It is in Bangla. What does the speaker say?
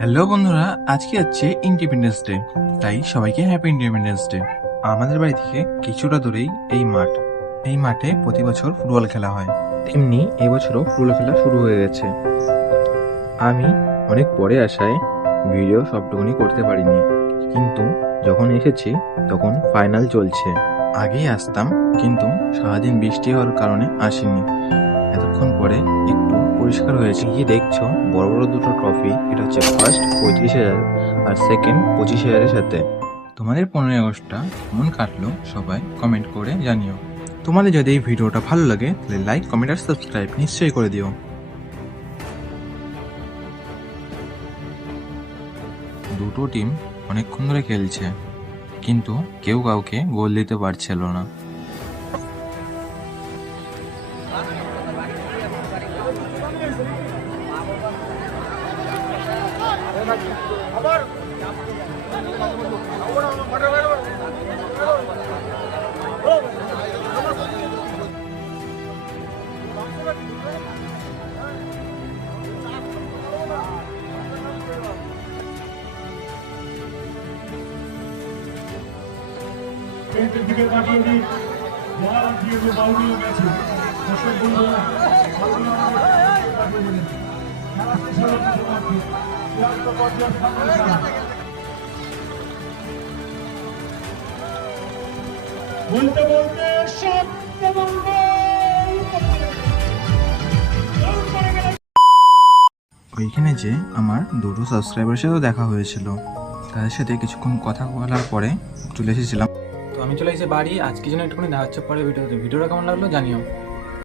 হ্যালো বন্ধুরা, আজকে হচ্ছে ইন্ডিপেন্ডেন্স ডে, তাই সবাইকে হ্যাপি ইন্ডিপেন্ডেন্স ডে। আমাদের বাড়ি থেকে কিছুটা দূরেই এই মাঠে প্রতি বছর ফুটবল খেলা হয়। তেমনি এবছরও ফুটবল খেলা শুরু হয়ে গেছে। আমি অনেক পরে আসায় ভিডিও সবটুকুনি করতে পারিনি, কিন্তু যখন এসেছি তখন ফাইনাল চলছে। আগেই আসতাম, কিন্তু সারাদিন বৃষ্টি হওয়ার কারণে আসিনি। এতক্ষণ পরে একটু পরিষ্কার হয়েছে। গিয়ে দেখছো বড় বড় দুটো ট্রফি। এটা হচ্ছে ফার্স্ট 35,000 আর সেকেন্ড 25,000-এর সাথে। তোমাদের 15ই আগস্টটা কেমন কাটলো সবাই কমেন্ট করে জানিও। তোমাদের যদি এই ভিডিওটা ভালো লাগে তাহলে লাইক, কমেন্ট আর সাবস্ক্রাইব নিশ্চয়ই করে দিও। দুটো টিম অনেকক্ষণ ধরে খেলছে, কিন্তু কেউ কাউকে গোল দিতে পারছিল না। দিকে পাঠিয়ে দিন, বল দিয়ে বাউলিও গেছে। দর্শক বন্ধুরা পাঠিয়ে দিলেন। খেলা শেষ হলো মাঠে। চূড়ান্ত পর্যায়ের ফাইনাল খেলা। বলতে বলতে শব্দ বলবো। ওইখানে যে আমার দুটো সাবস্ক্রাইবারের সাথেও দেখা হয়েছিল, তাদের সাথে কিছুক্ষণ কথা বলার পরে চলে এসেছিলাম। তো আমি চলে এসেছি বাড়ি। আজকের জন্য একটুখানি দেখা হচ্ছে পরে ভিডিওটা কেমন লাগলো জানিও।